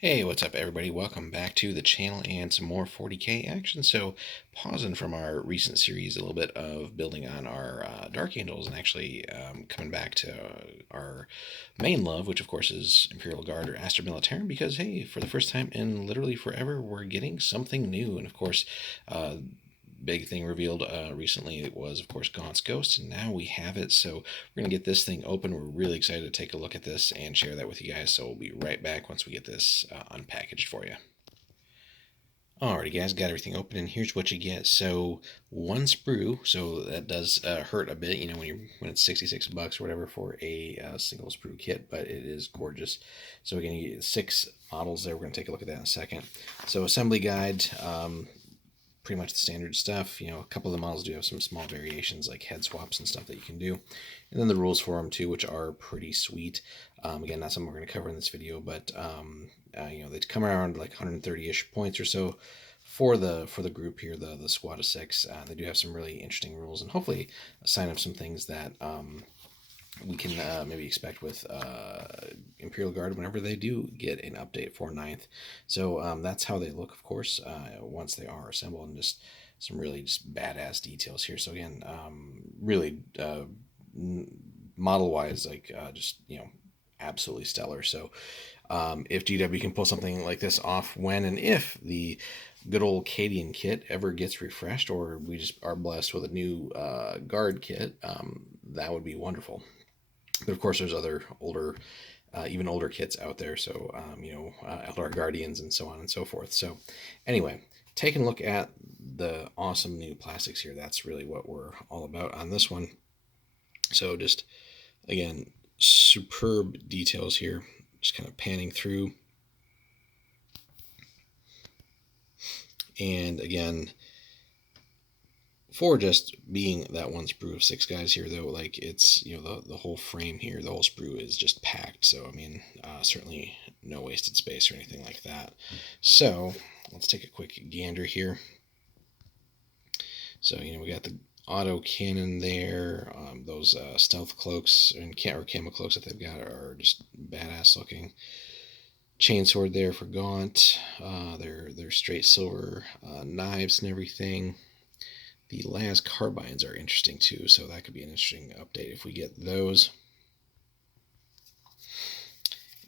Hey, what's up everybody? Welcome back to the channel and some more 40K action. So, pausing from our recent series a little bit of building on our Dark Angels and actually coming back to our main love, which of course is Imperial Guard or Astra Militarum, because hey, for the first time in literally forever, we're getting something new. And of course, big thing revealed recently was, of course, Gaunt's Ghost, and now we have it. So we're going to get this thing open. We're really excited to take a look at this and share that with you guys. So we'll be right back once we get this unpackaged for you. Alrighty, guys, got everything open, and here's what you get. So one sprue, so that does hurt a bit, you know, when it's $66 or whatever for a single sprue kit, but it is gorgeous. So again, you get 6 models there. We're going to take a look at that in a second. So assembly guide. Pretty much the standard stuff. You know, a couple of the models do have some small variations like head swaps and stuff that you can do. And then the rules for them too, which are pretty sweet. Again, not something we're going to cover in this video, but you know, they come around like 130-ish points or so for the group here, the squad of 6. They do have some really interesting rules and hopefully a sign of some things that we can maybe expect with Imperial Guard whenever they do get an update for 9th. So that's how they look, of course, once they are assembled, and just some really just badass details here. So again, really model-wise, like just, you know, absolutely stellar. So if GW can pull something like this off when and if the good old Cadian kit ever gets refreshed, or we just are blessed with a new guard kit, that would be wonderful. But of course, there's other older, even older kits out there. So, you know, Eldar Guardians and so on and so forth. So, anyway, taking a look at the awesome new plastics here. That's really what we're all about on this one. So, just again, superb details here. Just kind of panning through. And again, for just being that one sprue of 6 guys here, though, like it's, you know, the whole frame here, the whole sprue is just packed. So I mean, certainly no wasted space or anything like that. So let's take a quick gander here. So, you know, we got the auto cannon there. Those stealth cloaks and camo cloaks that they've got are just badass looking. Chainsword there for Gaunt. They're straight silver knives and everything. The las carbines are interesting too, so that could be an interesting update if we get those.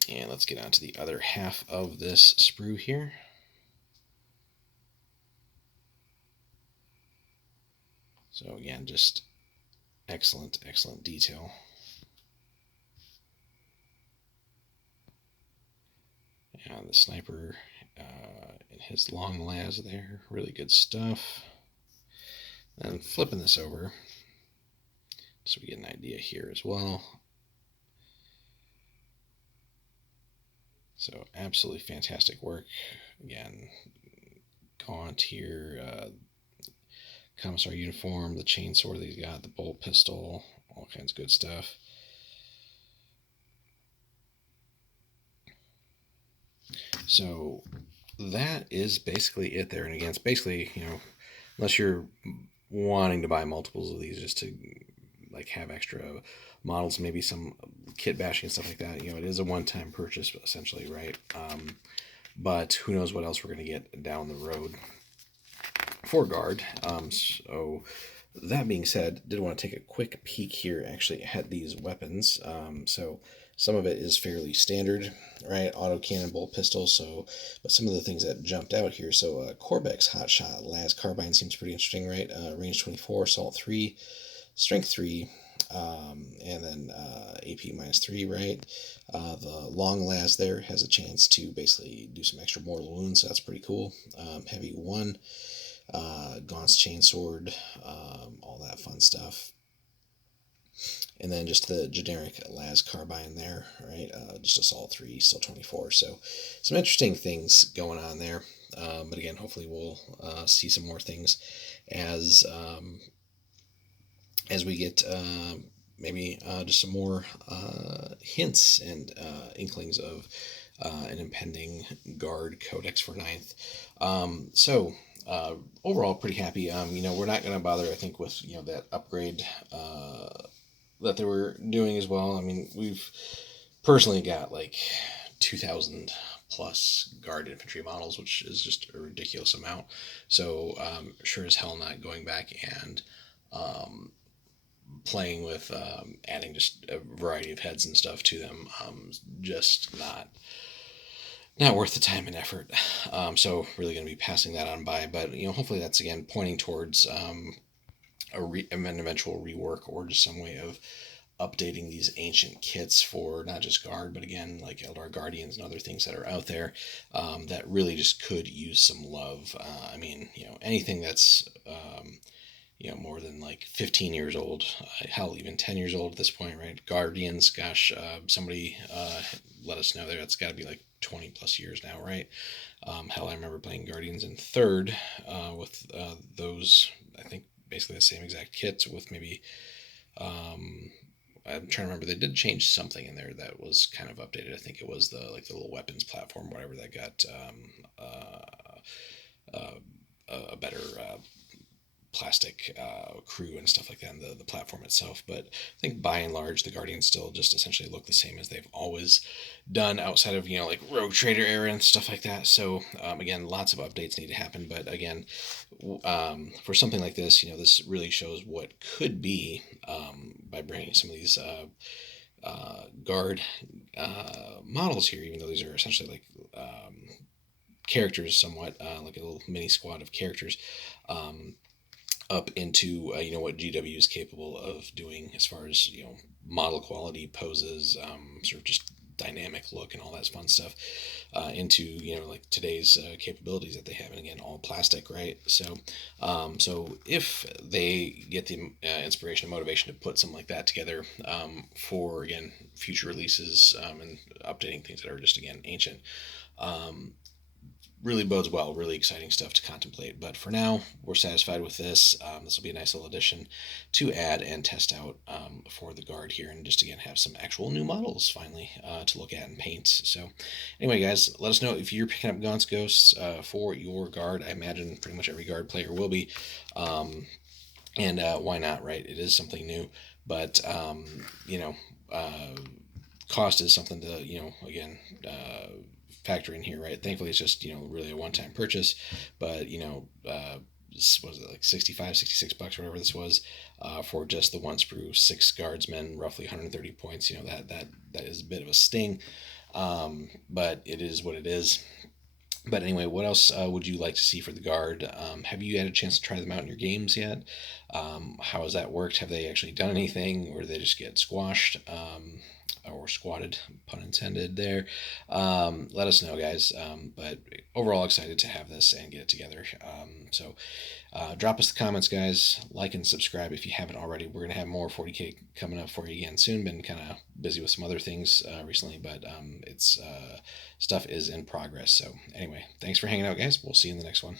And let's get on to the other half of this sprue here. So again, just excellent, excellent detail. And the sniper and his long las there, really good stuff. And flipping this over so we get an idea here as well. So absolutely fantastic work. Again, Gaunt here, commissar uniform, the chainsword that he's got, the bolt pistol, all kinds of good stuff. So that is basically it there. And again, it's basically, you know, unless you're wanting to buy multiples of these just to like have extra models, maybe some kit bashing and stuff like that, you know, it is a one-time purchase essentially, right? But who knows what else we're going to get down the road for Guard. So that being said, did want to take a quick peek here actually at these weapons. So some of it is fairly standard, right? Auto cannon, bolt pistol. So, but some of the things that jumped out here. So Corbeck's hotshot las carbine seems pretty interesting, right? Range 24, assault 3, strength 3, and then AP -3, right? The long las there has a chance to basically do some extra mortal wounds, so that's pretty cool. Heavy 1, Gaunt's chainsword, all that fun stuff. And then just the generic las carbine there, right? Just assault 3, still 24. So some interesting things going on there. But again, hopefully we'll see some more things as we get maybe just some more hints and inklings of an impending Guard Codex for 9th. So overall, pretty happy. You know, we're not going to bother, I think, with, you know, that upgrade that they were doing as well. I mean, we've personally got like 2,000 plus guard infantry models, which is just a ridiculous amount. So sure as hell not going back and playing with adding just a variety of heads and stuff to them. Just not worth the time and effort. So really going to be passing that on by. But hopefully that's again pointing towards an eventual rework or just some way of updating these ancient kits for not just guard, but again like Eldar Guardians and other things that are out there that really just could use some love. I mean, anything that's more than like 15 years old, hell, even 10 years old at this point, right? Guardians, gosh, somebody let us know there. That's got to be like 20 plus years now, right? Hell, I remember playing Guardians in third with those, I think, basically the same exact kits with maybe. I'm trying to remember. They did change something in there that was kind of updated. I think it was the little weapons platform, whatever that got a better plastic crew and stuff like that, and the platform itself. But I think by and large, the Guardians still just essentially look the same as they've always done, outside of like Rogue Trader era and stuff like that. So again, lots of updates need to happen. But again, for something like this, this really shows what could be by bringing some of these guard models here, even though these are essentially like characters, somewhat like a little mini squad of characters. Up into what GW is capable of doing as far as model quality, poses, sort of just dynamic look and all that fun stuff into like today's capabilities that they have, and again all plastic, right? So if they get the inspiration and motivation to put something like that together for again future releases and updating things that are just again ancient, really bodes well. Really exciting stuff to contemplate. But for now, we're satisfied with this. This will be a nice little addition to add and test out for the guard here, and just again have some actual new models finally to look at and paint. So anyway, guys, let us know if you're picking up Gaunt's Ghosts for your guard. I imagine pretty much every guard player will be. And why not, right? It is something new. But, cost is something to, again, factor in here, right? Thankfully, it's just really a one-time purchase, but was it like 65, 66 bucks, whatever this was, for just the one sprue, 6 guardsmen, roughly 130 points. That is a bit of a sting, but it is what it is. But anyway, what else would you like to see for the guard? Have you had a chance to try them out in your games yet? How has that worked? Have they actually done anything, or do they just get squashed? Or squatted, pun intended there. Let us know, guys. But overall, excited to have this and get it together. So drop us the comments, guys. Like and subscribe if you haven't already. We're going to have more 40K coming up for you again soon. Been kind of busy with some other things recently, but it's stuff is in progress. So anyway, thanks for hanging out, guys. We'll see you in the next one.